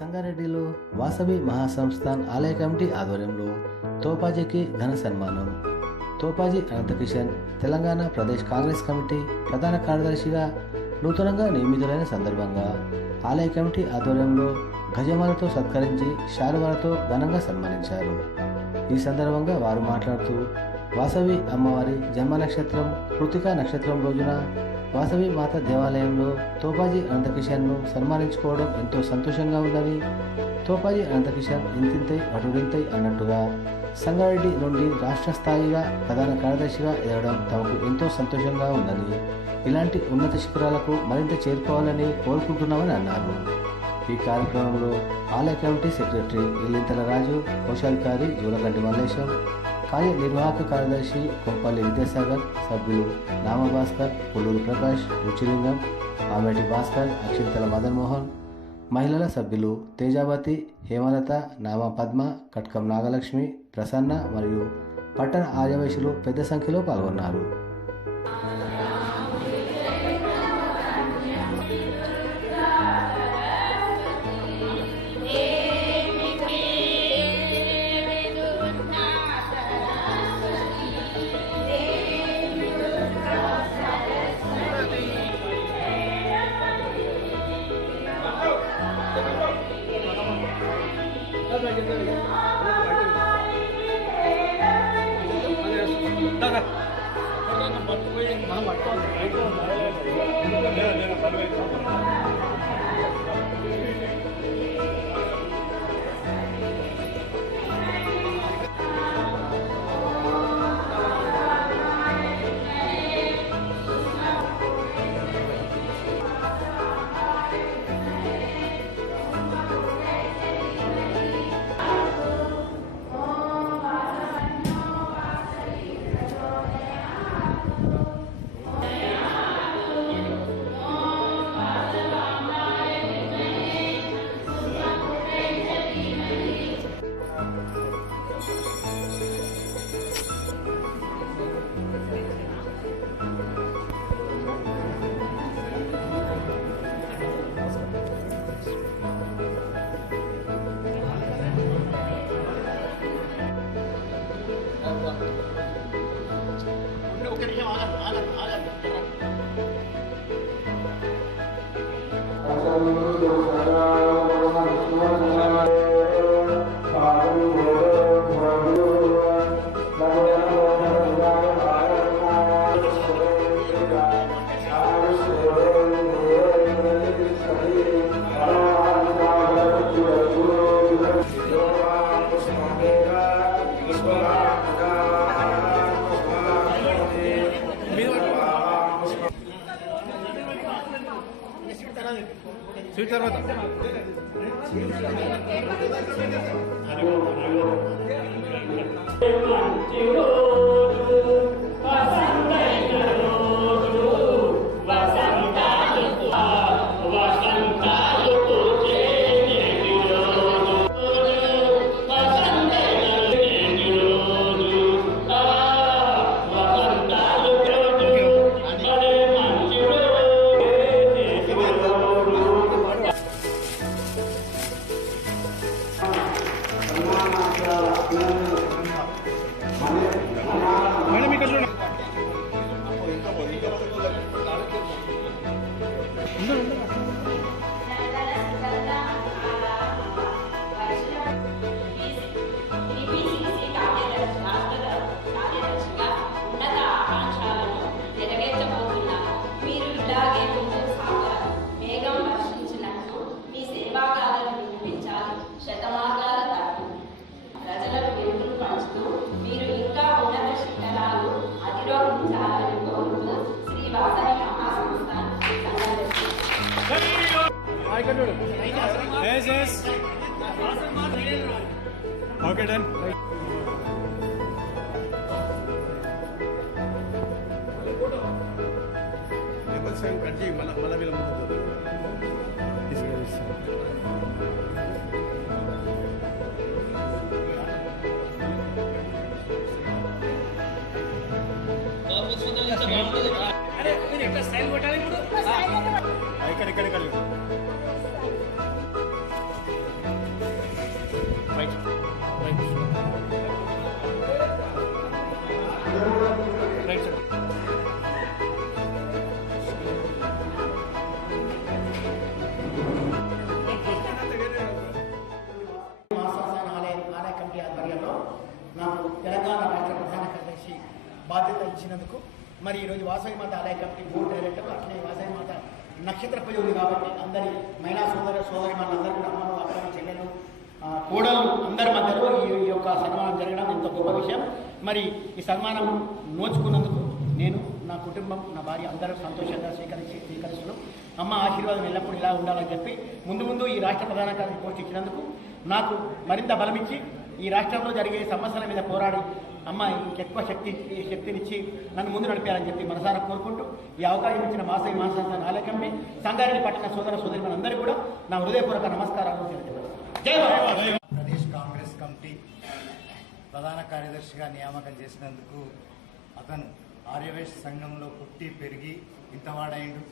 సంగారెడ్డిలో వాసవి మహాసంస్థాన్ ఆలయ కమిటీ ఆధ్వర్యంలో తోపాజీకి ఘన సన్మానం. తోపాజీ అనంతకిషన్ తెలంగాణ ప్రదేశ్ కాంగ్రెస్ కమిటీ ప్రధాన కార్యదర్శిగా నూతనంగా నియమితులైన సందర్భంగా ఆలయ కమిటీ ఆధ్వర్యంలో గజమాలతో సత్కరించి శాలువాలతో ఘనంగా సన్మానించారు. ఈ సందర్భంగా వారు మాట్లాడుతూ వాసవి అమ్మవారి జన్మ నక్షత్రం కృతికా నక్షత్రం రోజున వాసవి మాత దేవాలయంలో తోపాజీ అనంతకిషన్ను సన్మానించుకోవడం ఎంతో సంతోషంగా ఉందని తోపాజీ అనంతకిషన్ ఇంతింతై అటుడింతై అన్నట్టుగా సంగారెడ్డి నుండి రాష్ట్ర స్థాయిగా ప్రధాన కార్యదర్శిగా ఎదగడం తమకు ఎంతో సంతోషంగా ఉందని ఇలాంటి ఉన్నత శిఖరాలకు మరింత చేరుకోవాలని కోరుకుంటున్నామని అన్నారు. ఈ కార్యక్రమంలో ఆలయ కమిటీ సెక్రటరీ ఇల్లింతల రాజు కోశాధికారి జూలగడ్డి మల్లేశం కార్యనిర్వాహక కార్యదర్శి కొప్పల్లి విద్యాసాగర్ సభ్యులు నామభాస్కర్ పుల్లూరు ప్రకాష్ రుచిలింగం ఆమెటి భాస్కర్ అక్షింతల మదన్ మోహన్. మహిళల సభ్యులు తేజావతి హేమలత నామ పద్మ కట్కం నాగలక్ష్మి ప్రసన్న మరియు పట్టణ ఆర్యవేశులు పెద్ద సంఖ్యలో పాల్గొన్నారు. Hallelujah. على على స్వీట్ తర్వాత. Madam ఇక్కడ చూడు yes yes okay done cut చేయి మళ్ళీ మళ్ళీ వీళ్ళ ముందు ఇక్కడ ఇక్కడ ఇక్కడ మరి ఈరోజు వాసవి మాత ఆలయ కమిటీ బోర్డు డైరెక్టర్ అట్లే వాసవి మాత నక్షత్ర పూజ కాబట్టి అందరి మహిళా సోదర సోదరి మనందరూ కూడా అమ్మలు అక్కలు చెల్లెలు కోడలు అందరి మధ్యలో ఈ ఈ యొక్క సన్మానం జరగడం ఎంతో గొప్ప విషయం. మరి ఈ సన్మానం నోచుకున్నందుకు నేను నా కుటుంబం నా భార్య అందరూ సంతోషంగా స్వీకరించి స్వీకరిస్తున్నాం. అమ్మ ఆశీర్వాదం ఎల్లప్పుడూ ఇలా ఉండాలని చెప్పి ముందు ముందు ఈ రాష్ట్ర ప్రధాన కార్యదర్శి పోస్ట్ ఇచ్చినందుకు నాకు మరింత బలమిచ్చి ఈ రాష్ట్రంలో జరిగే సమస్యల మీద పోరాడి అమ్మ ఎక్కువ శక్తి ఈ శక్తినిచ్చి నన్ను ముందు నడిపారని చెప్పి మనసారా కోరుకుంటూ ఈ అవకాశం ఇచ్చిన మాసై మాసాంత ఆలకంపి సంగారెడ్డి పట్టణ సోదర సోదరి మనందరికీ కూడా నా హృదయపూర్వక నమస్కారాలు ప్రదేశ్ కాంగ్రెస్ కమిటీ ప్రధాన కార్యదర్శిగా నియామకం చేసినందుకు అతను ఆర్యవేశ సంఘంలో పుట్టి పెరిగి ఇంతవాడైండు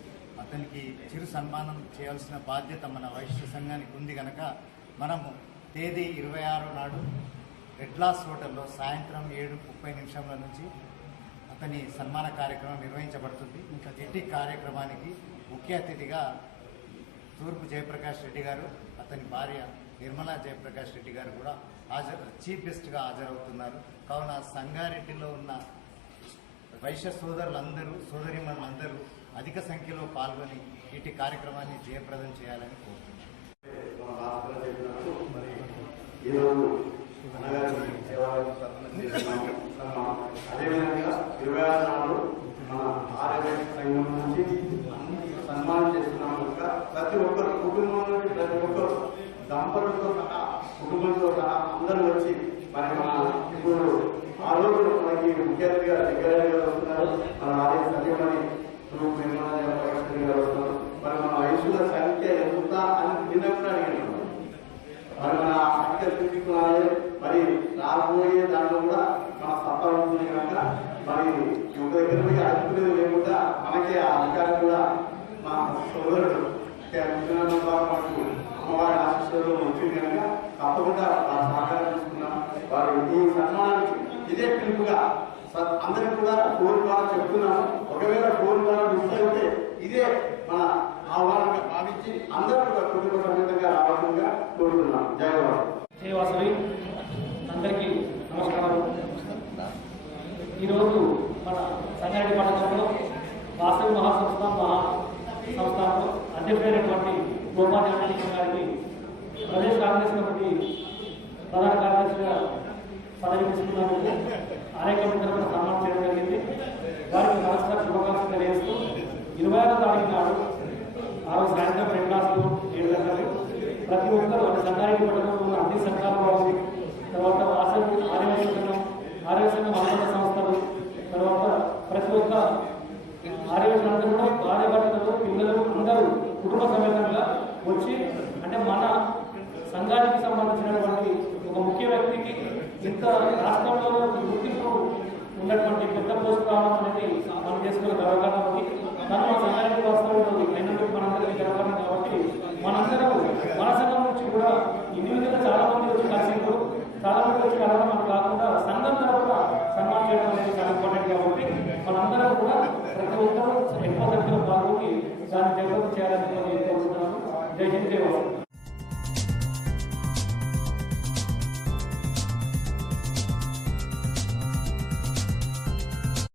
అతనికి చిరు సన్మానం చేయాల్సిన బాధ్యత మన వైశ్య సంఘానికి ఉంది కనుక మనము తేదీ ఇరవై ఆరు నాడు రెడ్లాస్ హోటల్లో సాయంత్రం ఏడు ముప్పై నిమిషంల నుంచి అతని సన్మాన కార్యక్రమం నిర్వహించబడుతుంది. ఇంకా ఎట్టి కార్యక్రమానికి ముఖ్య అతిథిగా తూర్పు జయప్రకాష్ రెడ్డి గారు అతని భార్య నిర్మలా జయప్రకాష్ రెడ్డి గారు కూడా హాజరు చీఫ్ గెస్ట్గా హాజరవుతున్నారు. కావున సంగారెడ్డిలో ఉన్న వైశ్య సోదరులందరూ సోదరిమణులందరూ అధిక సంఖ్యలో పాల్గొని ఇటు కార్యక్రమాన్ని జయప్రదం చేయాలని కోరుతున్నాను మన రాష్ట్రంలో మరి ఈరోజు అనగారి సేవలు చేస్తున్నాము. అదేవిధంగా ఇరవై ఆరు నాడు మన ఆరోగ్య సంఘం నుంచి అన్ని సన్మానం చేస్తున్నాము కనుక ప్రతి ఒక్కరు కుటుంబం నుంచి ప్రతి ఒక్కరు దంపతులతో సహా కుటుంబంతో సహా అందరూ వచ్చి మరి మన ఇప్పుడు ఆ రోజు మనకి ముఖ్య అతిథిగా దగ్గర వస్తున్నారు మన ఆలయ సత్యమని నిర్మలా జయప్రకాష్ రెడ్డి గారు వస్తున్నారు మరి మన వయసుల సంఖ్య ఎంత అని నిన్నప్పుడు అడిగాను మరి మన సంఖ్య చూపించుకోవాలి మరి రాబోయే దాంట్లో కూడా మన సత్తా ఉంటుంది కనుక మరి ఒక దగ్గర పోయి అడుగులేదు లేకుండా మనకి కూడా మా సోదరుడు విజయనగరం ద్వారా మనకు అమ్మవారి ఆశీస్సులు వచ్చింది కనుక తప్పకుండా ఆ సహకారం తీసుకున్నాం. వారు ఈ సన్మానానికి ఇదే పిలుపుగా అందరికి కూడా ఫోన్ ద్వారా చెప్తున్నాము ఒకవేళ ఫోన్ ద్వారా మిస్ అయితే ఇదే మన ఆహ్వానంగా భావించి అందరూ కూడా కుటుంబ సమేతంగా రావాల్సిందిగా కోరుతున్నాం. జయవాసు శ్రీవాసవి అందరికీ నమస్కారాలు ఈరోజు మన సంగారెడ్డి పట్టణంలో వాసవి మహాసంస్థాన్ మహా సంస్థానంలో అధ్యక్షుడైనటువంటి గోపాల్ ఇంత రాష్ట్రంలో గుర్తింపు ఉన్నటువంటి పెద్ద పోస్ట్ రావడం అనేది మనం చేసుకున్న గర్వకారణం ఉంది కానీ మన వాస్తవం ఉంది మనందరికీ గర్వకారణం కాబట్టి మనందరం మన సంఘం నుంచి కూడా ఇండివిజువల్ చాలా మంది వచ్చి కలిసిండ్రు. చాలా మంది వచ్చి కలవడం మనకు కాకుండా సంఘం తరఫున సన్మానం చేయడం అనేది చాలా ఇంపార్టెంట్ కాబట్టి మనందరం కూడా ప్రతి ఒక్కరూ ఎక్కువ